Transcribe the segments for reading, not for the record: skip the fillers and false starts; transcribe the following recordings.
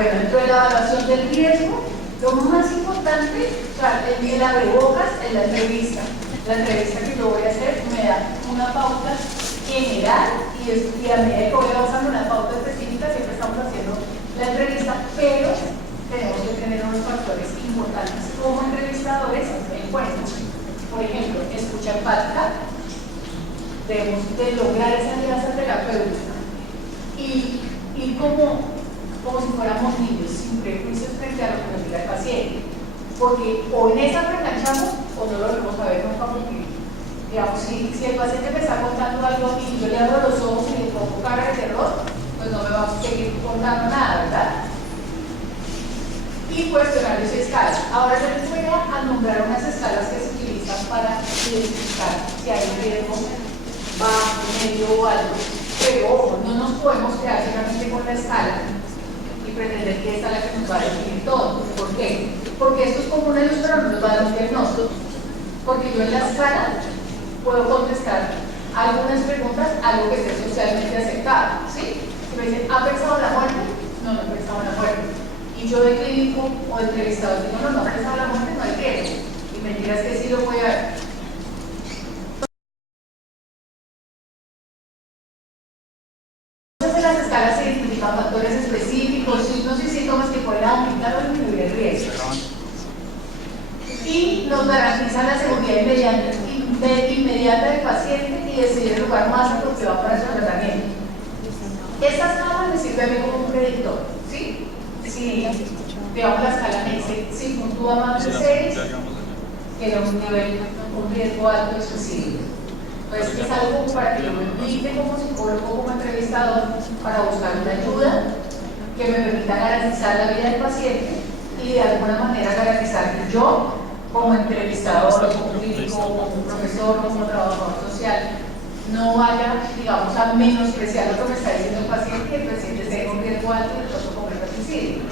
Bueno, dentro de la evaluación del riesgo, lo más importante, o sea, el abrebocas en la entrevista. La entrevista que yo voy a hacer me da una pauta general y a medida que voy avanzando una pauta específica, siempre estamos haciendo la entrevista, pero tenemos que tener unos factores importantes como entrevistadores en cuenta. Por ejemplo, escucha empática, debemos de lograr esa alianza terapéutica y como si fuéramos niños, sin prejuicios frente a lo que nos diga el paciente, porque o en esa lo enganchamos o no lo volvemos a ver nunca, porque digamos, si el paciente me está contando algo y yo le abro los ojos y le pongo cara de terror, pues no me va a seguir contando nada, ¿verdad? Y cuestionarios y escalas. Ahora yo les voy a nombrar unas escalas que se utilizan para identificar si hay un riesgo bajo, medio o alto. Pero ojo, no nos podemos quedar solamente con la escala y pretender que esta es la que nos va a definir todo. ¿Por qué? Porque esto es como una luz, pero no nos va a dar un diagnóstico. Porque yo en la escala puedo contestar algunas preguntas, algo que esté socialmente aceptado, ¿sí? Si me dicen, ¿ha pensado en la muerte? No, no he pensado en la muerte. Y yo de clínico o de entrevistado digo, no, no he pensado en la muerte, no hay riesgo. Y mentiras que sí lo voy a ver. Entonces en las escalas se identifican factores específicos, signos y síntomas que pueden aumentar o disminuir el riesgo. Y nos garantizan la seguridad inmediata del paciente y decidir el lugar más apropiado para su tratamiento. Esta escala me sirve a mí como un predictor, ¿sí? Si digamos la escala me dice si puntúa más de 6, tiene un riesgo alto de suicidio. Entonces es algo para que yo me invite como psicólogo, como entrevistador, para buscar una ayuda que me permita garantizar la vida del paciente y de alguna manera garantizar que yo, como entrevistador, como clínico, como profesor, como trabajador social, no vaya, digamos, a menospreciar lo que me está diciendo el paciente y el paciente tenga un riesgo alto de pronto cometer suicidio.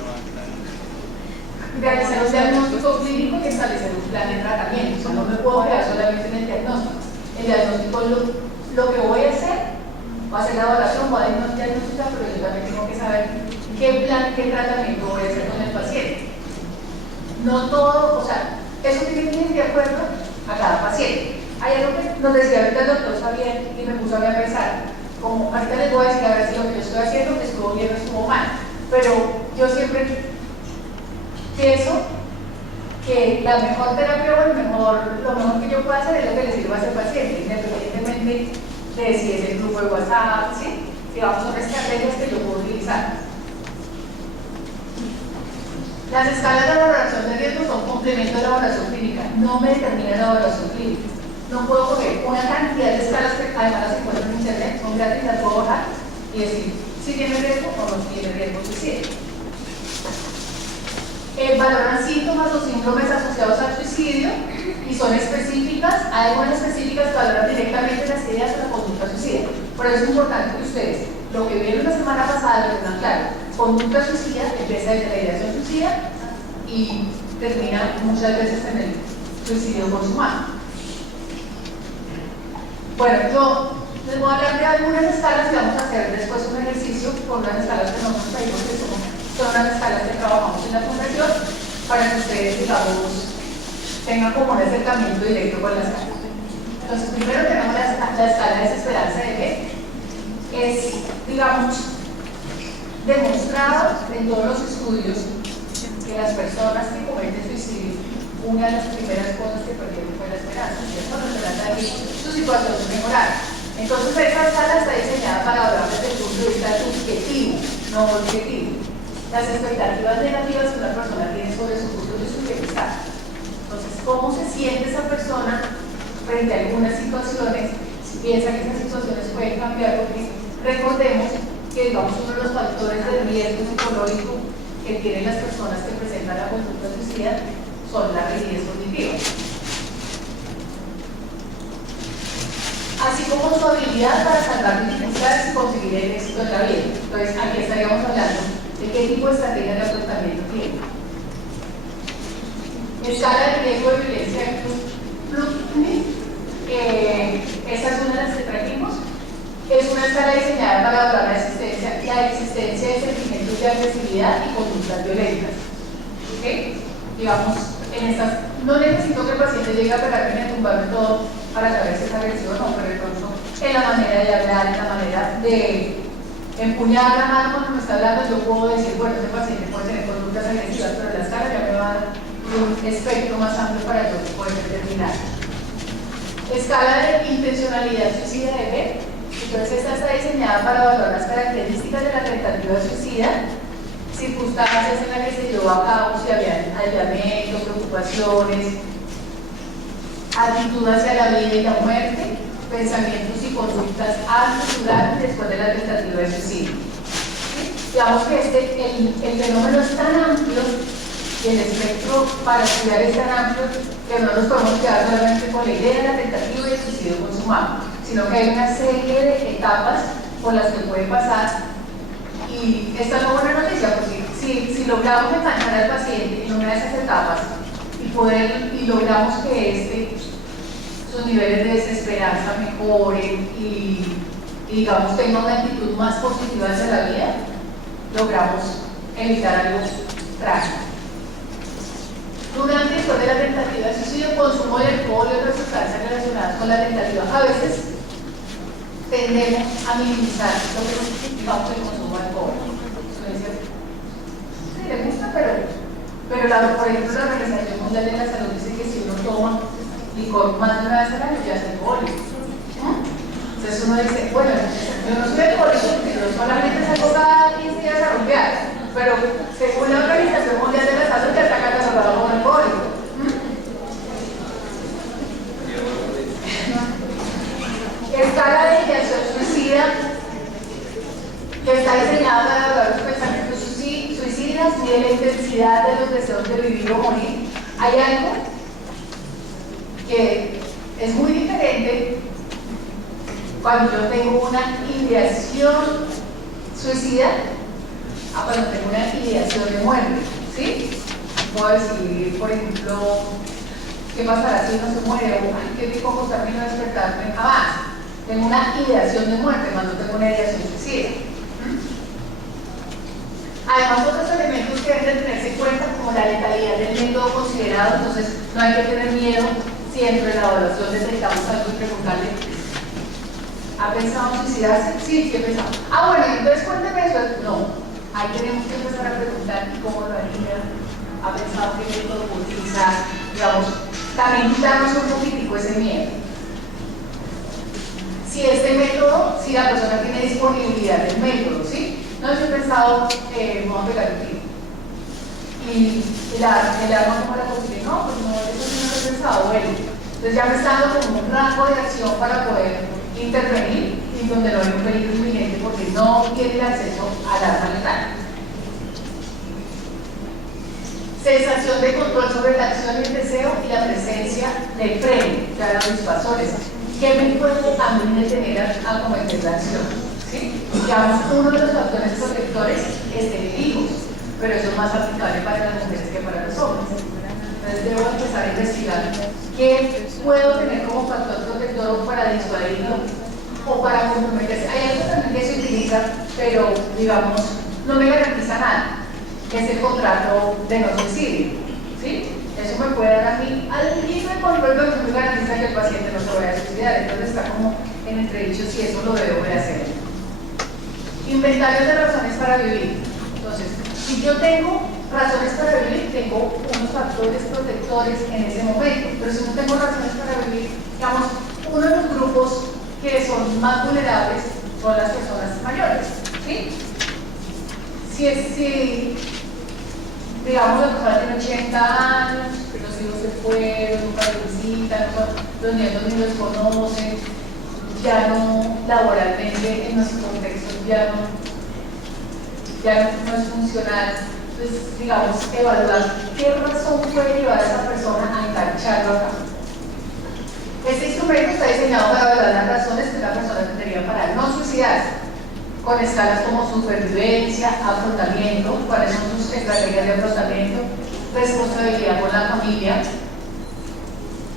Realizar un diagnóstico clínico y establecer un plan de tratamiento. O sea, no me puedo quedar solamente en el diagnóstico. El diagnóstico, lo que voy a hacer, va a hacer la evaluación, voy a diagnosticar, pero yo también tengo que saber qué plan, qué tratamiento voy a hacer con el paciente. No todo, o sea, eso tiene que ir de acuerdo a cada paciente. Hay algo que nos decía ahorita el doctor Xavier y me puso a mí a pensar, como ahorita les voy a decir a ver si lo que yo estoy haciendo estuvo bien o estuvo mal, pero yo siempre pienso que la mejor terapia o lo mejor que yo pueda hacer es lo que le sirva a ese paciente, independientemente de si es el grupo de WhatsApp, ¿sí? Si vamos a estrategias que yo puedo utilizar. Las escalas de valoración de riesgo son complemento de la evaluación clínica, no me determina la evaluación clínica. No puedo coger una cantidad de escalas que además las encuentro en internet, son gratis, las puedo bajar y decir si tiene riesgo o no tiene riesgo suicidio. Valoran síntomas o síndromes asociados al suicidio y son específicas, hay algunas específicas que valoran directamente las ideas o la conducta suicida. Por eso es importante que ustedes, lo que vieron la semana pasada, lo tengan claro. Conducta suicida empieza desde la ideación suicida y termina muchas veces en el suicidio consumado. Bueno, yo les voy a hablar de algunas escalas y vamos a hacer después un ejercicio con unas escalas que nosotros pedimos que son unas escalas que trabajamos en la fundación para que ustedes, digamos, tengan como un acercamiento directo con la escala. Entonces, primero tenemos la escala de desesperanza de B. Es, digamos, demostrado en todos los estudios que las personas que cometen suicidio, una de las primeras cosas que perdieron fue la esperanza. ¿Cierto? La esperanza de que su situación es mejorar. Entonces, esta escala está diseñada para hablar desde el punto de vista subjetivo, no objetivo. Las expectativas negativas que una persona tiene sobre su futuro y su bienestar. Entonces, ¿cómo se siente esa persona frente a algunas situaciones? Si piensa que esas situaciones pueden cambiar, porque recordemos que, digamos, uno de los factores de riesgo psicológico que tienen las personas que presentan la conducta suicida son las rigidez cognitiva. Así como su habilidad para salvar dificultades y conseguir el éxito en la vida. Entonces, aquí estaríamos hablando de qué tipo de estrategia de afrontamiento tiene. Escala de riesgo de violencia en Plutnik, esa es una de las que trajimos. Es una escala diseñada para evaluar la existencia de sentimientos de agresividad y conducta conductas violentas. ¿Okay? Digamos, en estas, no necesito que el paciente llegue a pegarme y a tumbarme todo para saber si es agresivo o no, pero de pronto en la manera de hablar, en la manera de empuñar la mano cuando me está hablando, yo puedo decir, bueno, este paciente puede tener conductas agresivas, pero la escala ya me va a dar un espectro más amplio para yo poder determinar. Escala de intencionalidad suicida de B. Entonces esta está diseñada para evaluar las características de la tentativa suicida, circunstancias en las que se llevó a cabo, si había aislamiento, preocupaciones, actitud hacia la vida y la muerte, pensamientos y conductas antes, durante y después de la tentativa de suicidio. ¿Sí? Digamos que el fenómeno es tan amplio y el espectro para estudiar es tan amplio que no nos podemos quedar solamente con la idea de la tentativa y el suicidio consumado, sino que hay una serie de etapas por las que puede pasar. Y esta es una buena noticia, porque si logramos enganchar al paciente en una de esas etapas y logramos que sus niveles de desesperanza mejoren y digamos tenga una actitud más positiva hacia la vida, logramos evitar algo trágico. Durante y después de la tentativa de suicidio, consumo de alcohol y otras sustancias relacionadas con la tentativa. A veces tendemos a minimizar lo que significa el consumo de alcohol. Sí, le gusta, pero por ejemplo, la Organización Mundial de la Salud dice que si uno toma licor más de una vez al año, ya es alcohólico. Entonces uno dice, bueno, yo no soy alcohólico, porque no solamente salgo cada 15 días a rumbear, pero según la Organización Mundial de la Salud, ya está catalogado como alcohólico. Escala de ideación suicida, que está diseñada para evaluar los pensamientos suicidas, mide la intensidad de los deseos de vivir o morir. Hay algo que es muy diferente cuando yo tengo una ideación suicida a cuando tengo una ideación de muerte, ¿sí? Puedo decir, por ejemplo, ¿qué pasará si uno se muere? O, ay, qué rico acostarme y no despertarme jamás. Tengo una ideación de muerte, cuando tengo una ideación suicida. Además, otros elementos que deben de tenerse en cuenta, como la letalidad del método considerado, entonces no hay que tener miedo si dentro de la evaluación detectamos algo y preguntarle, ¿ha pensado en suicidarse? Sí, ¿qué he pensado? Ah, bueno, entonces cuénteme eso. No, ahí tenemos que empezar a preguntar cómo lo haría, ha pensado qué método utilizar, digamos, también quitarnos un poquitico ese miedo. Si este método, si la persona tiene disponibilidad del método, ¿sí? No, yo he pensado, vamos a pegar un tiro. Y el arma como la consigue, no, pues no, eso sí no lo he pensado, bueno. Entonces ya me está dando como un rango de acción para poder intervenir y donde no hay un peligro inminente porque no tiene el acceso al arma letal. Sensación de control sobre la acción y el deseo y la presencia del freno, ya los disuasores. ¿Qué me puede a mí detener a cometer la acción? ¿Sí? Digamos, uno de los factores protectores es tener hijos, pero eso es más aplicable para las mujeres que para los hombres. Entonces debo empezar a investigar qué puedo tener como factor protector para disuadirlo o para comprometerse. Hay algo también que se utiliza, pero digamos, no me garantiza nada, que es el contrato de no suicidio. ¿Sí? Eso me puede dar a mí al mismo control, pero no me garantiza que el paciente no se vaya a suicidar. Entonces está como en entredicho si eso lo debo de hacer. Inventarios de razones para vivir. Entonces, si yo tengo razones para vivir, tengo unos factores protectores en ese momento. Pero si no tengo razones para vivir, digamos, uno de los grupos que son más vulnerables son las personas mayores. ¿Sí? Si digamos, la persona tiene 80 años, los hijos se fueron, nunca los visitan, los nietos ni los conocen, ya no laboralmente en nuestro contexto ya no es funcional. Entonces, digamos, evaluar qué razón puede llevar a esa persona a engancharlo acá. Este instrumento está diseñado para evaluar las razones que la persona tendría para no suicidarse, con escalas como supervivencia, afrontamiento, cuáles son sus estrategias de afrontamiento, responsabilidad con la familia,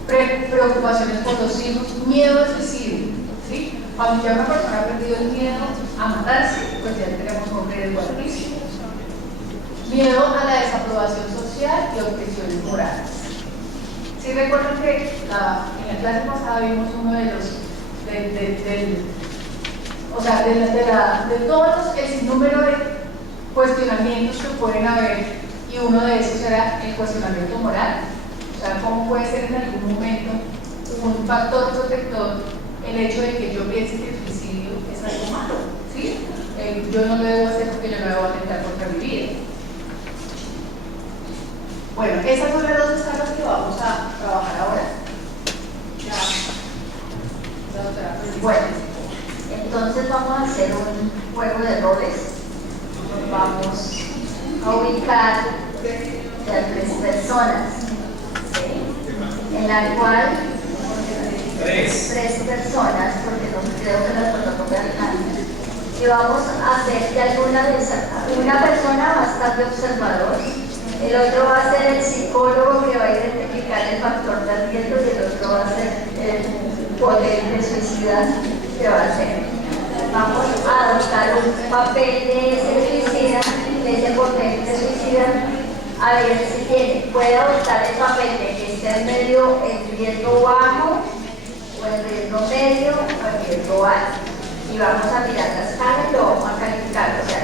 preocupaciones por los hijos, miedo al suicidio. ¿Sí? Cuando ya una persona ha perdido el miedo a matarse, pues ya tenemos un riesgo altísimo. Miedo a la desaprobación social y objeciones morales. Si recuerdan que en la clase pasada vimos uno de los, de todos el sinnúmero de cuestionamientos que pueden haber, y uno de esos era el cuestionamiento moral. O sea, cómo puede ser en algún momento un factor protector el hecho de que yo piense que el suicidio es algo malo, ¿sí? Yo no lo debo hacer porque yo no debo atentar contra mi vida. Bueno, esas son las dos escalas que vamos a trabajar ahora. Bueno, entonces vamos a hacer un juego de roles. Nos vamos a ubicar de a 3 personas, ¿sí? En la cual 3 personas, porque no creo que las fotocopias alcancen. Y vamos a hacer que alguna de esas, una persona va a estar de observador, el otro va a ser el psicólogo que va a identificar el factor de riesgo y el otro va a ser el potente suicida que va a hacer. Vamos a adoptar un papel de ese suicida, de ese potente suicida, a ver si puede adoptar el papel de que esté en medio en riesgo bajo, o en riesgo medio, o en riesgo alto. Y vamos a mirar la escala y lo vamos a calificar. O sea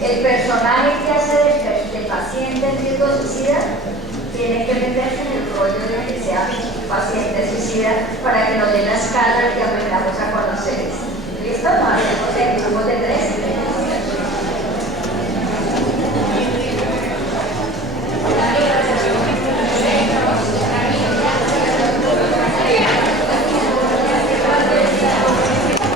que el personaje que hace del paciente en riesgo suicida tiene que meterse en el rollo de que sea paciente suicida para que nos dé la escala y